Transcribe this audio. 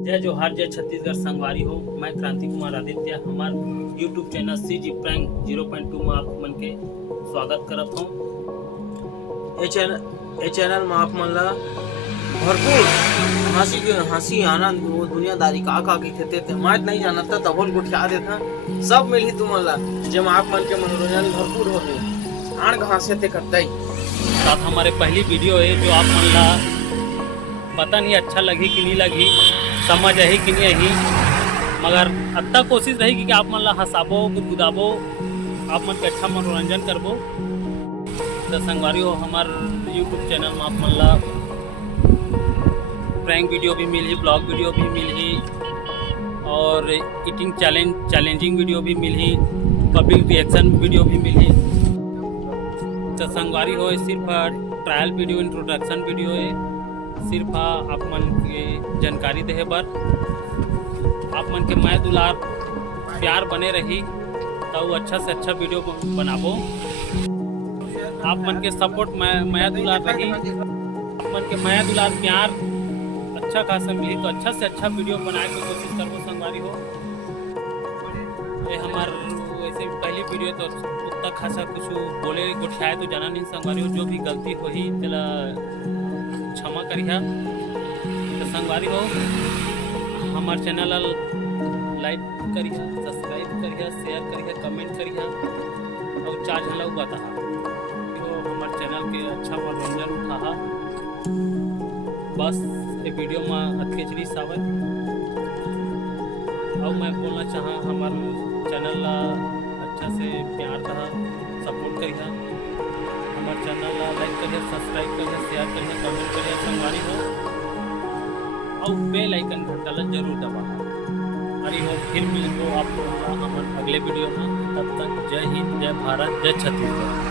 जय जोहार, जय छत्तीसगढ़ संगवारी हो। मैं क्रांति कुमार आदित्य हमार यूट्यूब चैनल CG प्रैंक 0.2 में आप मन के स्वागत करत हूँ। ए चैनल में आप मन ला भरपूर हंसी आनंद वो दुनियादारी का कहते थे मैं नहीं जानता तबोल गुठिया देता सब मिली तुमन ला जब आप मन के मनोरंजन भरपूर होते आण घासे ते करते साथ हमारे पहली वीडियो है जो आप मन ला पता नहीं अच्छा लगी कि नहीं लगी, समझ आई कि नहीं आई, मगर अत्ता कोशिश रहेगी कि आप मन ला हंसाबो गुदगुदाबो, आप मन के अच्छा मनोरंजन करबो। तो संगवारी हो हमार यूट्यूब चैनल में आप मन ला प्रैंक वीडियो भी मिली, ब्लॉग वीडियो भी मिली और ईटिंग चैलेंजिंग वीडियो भी मिली, पब्लिक रिएक्शन वीडियो भी मिली। तो संगवारी हो सिर्फ ट्रायल वीडियो इंट्रोडक्शन वीडियो है, सिर्फ आप मन के जानकारी देहे बर, आप मन के माया दुलार प्यार बने रही तो अच्छा से अच्छा वीडियो बनाबो। आप मन के सपोर्ट माया दुलार रही, आप मन के माया दुलार प्यार अच्छा खासा मिली तो अच्छा से अच्छा वीडियो बनाए की कोशिश करबो। संगवारी हो ये हमार वैसे पहली वीडियो तो उतना खासा कुछ बोले गोठियाए तो जाना नहीं। संगवारी हो जो भी गलती होही तेला क्षमा करिया। तो संगवारी हो हमार चैनल लाइक करिया, सब्सक्राइब करिया, शेयर करिया, कमेंट करिया और चार्ज हला बता तो हमार चैनल के अच्छा मनोरंजन उठा। बस ये वीडियो में अतकेचरी सावन और मैं बोलना चाहा हमार चैनल ला अच्छा से प्यार दहा, सपोर्ट करिया, हमारे चैनल ला लाइक करिए, सब्सक्राइब करिए, शेयर करिए, कमेंट करिए। संगवारी हो और बेल आइकन घंटा ला जरूर दबाना। अरे हो फिर मिलेंगे आप हमारे अगले वीडियो में। तब तक जय हिंद, जय भारत, जय छत्तीसगढ़।